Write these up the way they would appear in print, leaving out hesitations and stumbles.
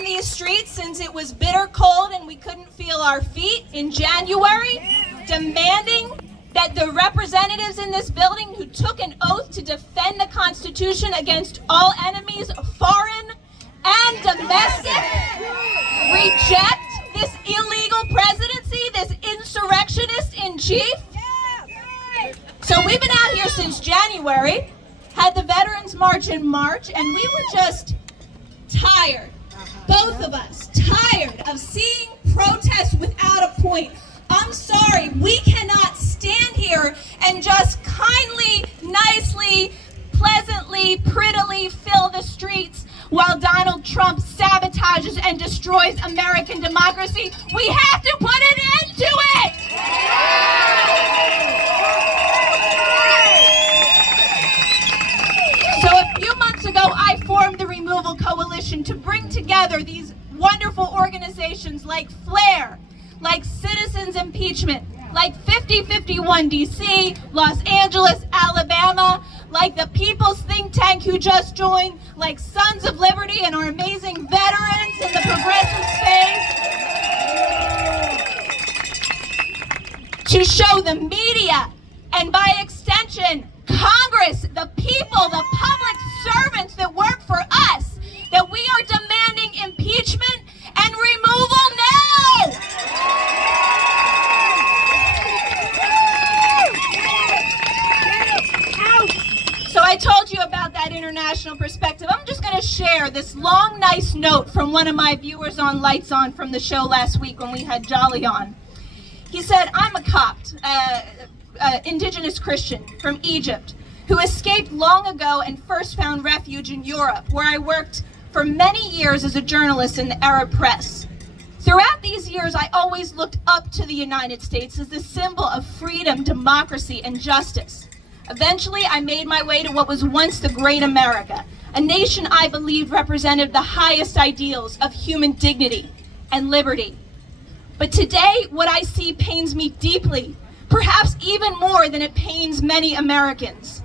on these streets since it was bitter cold and we couldn't feel our feet in January, demanding that the representatives in this building who took an oath to defend the Constitution against all enemies, foreign and domestic, reject this illegal presidency, this insurrectionist in chief. So we've been out here since January, had the Veterans March in March, and we were just tired, both of us, tired of seeing protests without a point. I'm sorry, we cannot stand here and just kindly, nicely, pleasantly, prettily fill the streets while Donald Trump sabotages and destroys American democracy. We have to put an end to it! So a few months ago, I formed the Removal Coalition to bring together these wonderful organizations like FLAIR, like Citizens Impeachment, like 5051 DC, Los Angeles, Alabama, like the People's Think Tank who just joined, like Sons of Liberty and our amazing veterans in the progressive space, to show the media and by extension Congress, the people, the public servants that work for us, that we are demanding impeachment and removal now! So I told you about that international perspective. I'm just going to share this long, nice note from one of my viewers on Lights On from the show last week when we had Jolly on. He said, I'm a Copt, indigenous Christian from Egypt, who escaped long ago and first found refuge in Europe, where I worked for many years as a journalist in the Arab press. Throughout these years, I always looked up to the United States as the symbol of freedom, democracy, and justice. Eventually, I made my way to what was once the great America, a nation I believed represented the highest ideals of human dignity and liberty. But today, what I see pains me deeply, perhaps even more than it pains many Americans.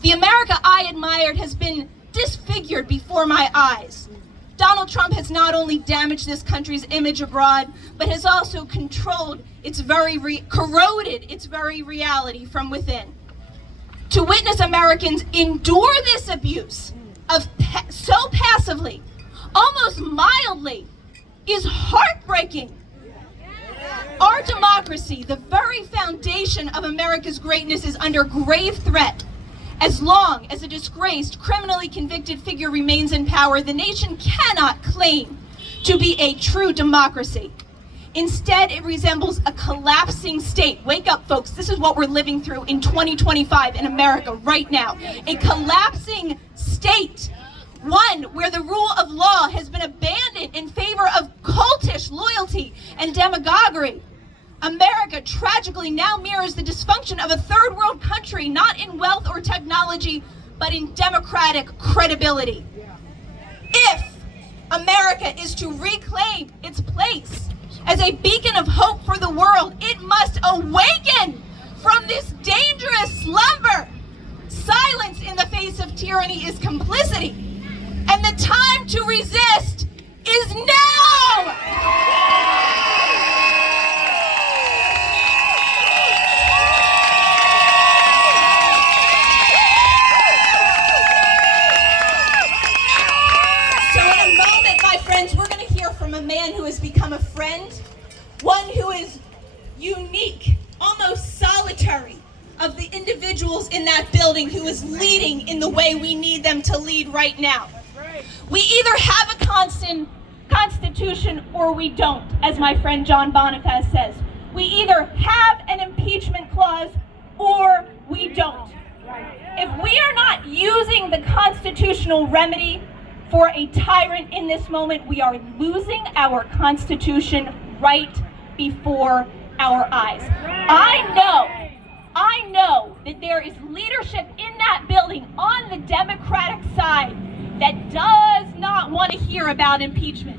The America I admired has been disfigured before my eyes. Donald Trump has not only damaged this country's image abroad, but has also corroded its very reality from within. To witness Americans endure this abuse so passively, almost mildly, is heartbreaking. Our democracy, the very foundation of America's greatness, is under grave threat. As long as a disgraced, criminally convicted figure remains in power, the nation cannot claim to be a true democracy. Instead, it resembles a collapsing state. Wake up, folks. This is what we're living through in 2025 in America right now. A collapsing state. One where the rule of law has been abandoned in favor of cultish loyalty and demagoguery. America tragically now mirrors the dysfunction of a third world country, not in wealth or technology, but in democratic credibility. If America is to reclaim its place as a beacon of hope for the world, it must awaken from this dangerous slumber. Silence in the face of tyranny is complicity, and the time to resist is now! We're going to hear from a man who has become a friend, one who is unique, almost solitary, of the individuals in that building, who is leading in the way we need them to lead right now. We either have a constitution or we don't, as my friend John Boniface says. We either have an impeachment clause or we don't. If we are not using the constitutional remedy for a tyrant in this moment, we are losing our Constitution right before our eyes. I know that there is leadership in that building on the Democratic side that does not want to hear about impeachment.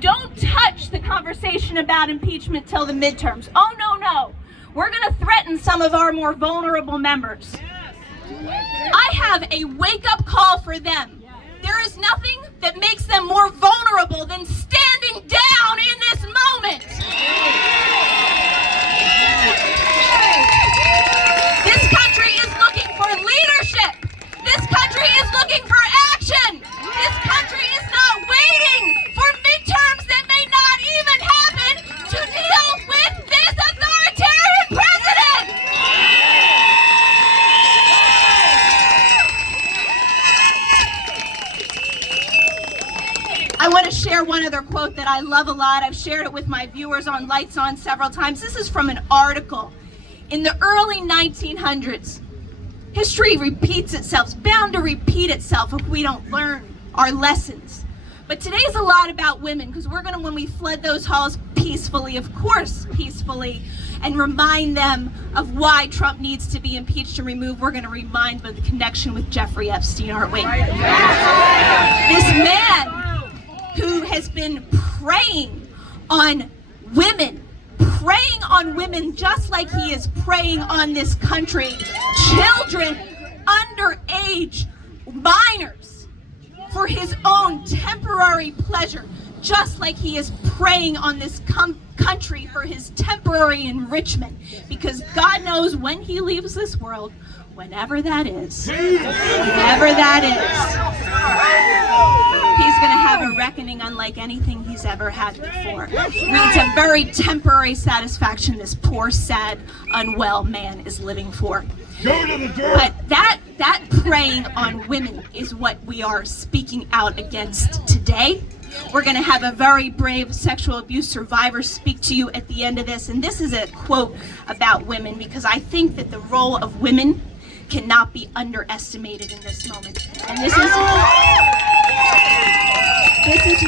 Don't touch the conversation about impeachment till the midterms. Oh, no. We're going to threaten some of our more vulnerable members. I have a wake-up call for them. There is nothing that makes them more vulnerable than standing down in this moment. This country is looking for leadership. This country is looking for action. This country is not waiting for midterms that may not even happen to deal with this authoritarian president. I want to share one other quote that I love a lot. I've shared it with my viewers on Lights On several times. This is from an article in the early 1900s. History repeats itself. It's bound to repeat itself if we don't learn our lessons. But today's a lot about women, because we're going to, when we flood those halls peacefully, of course peacefully, and remind them of why Trump needs to be impeached and removed, we're going to remind them of the connection with Jeffrey Epstein, aren't we? This man who has been preying on women just like he is preying on this country, children, underage, minors, for his own temporary pleasure, just like he is preying on this country for his temporary enrichment, because God knows when he leaves this world, whenever that is, he's going to have a reckoning unlike anything he's ever had before. It's a very temporary satisfaction this poor, sad, unwell man is living for. But that preying on women is what we are speaking out against today. We're going to have a very brave sexual abuse survivor speak to you at the end of this. And this is a quote about women, because I think that the role of women cannot be underestimated in this moment. And this is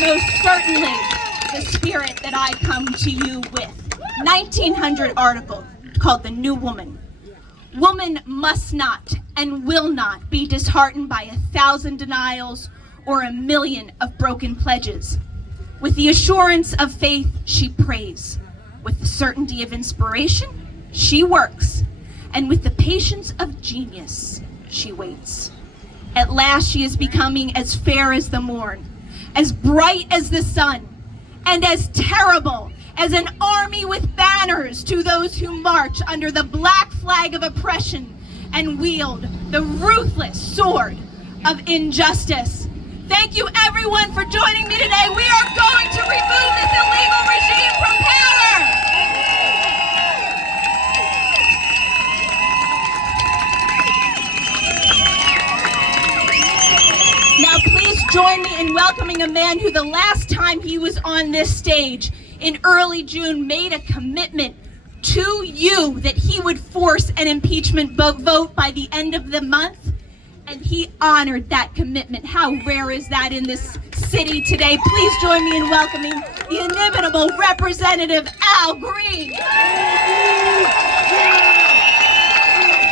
most certainly the spirit that I come to you with. 1900 article called The New Woman. Woman must not and will not be disheartened by 1,000 denials or 1,000,000 of broken pledges. With the assurance of faith, she prays. With the certainty of inspiration, she works. And with the patience of genius, she waits. At last she is becoming as fair as the morn, as bright as the sun, and as terrible as an army with banners to those who march under the black flag of oppression and wield the ruthless sword of injustice. Thank you everyone for joining me today. We are going to remove this illegal regime from power. Now please join me in welcoming a man who the last time he was on this stage in early June made a commitment to you that he would force an impeachment vote by the end of the month, and he honored that commitment. How rare is that in this city today? Please join me in welcoming the inimitable Representative Al Green.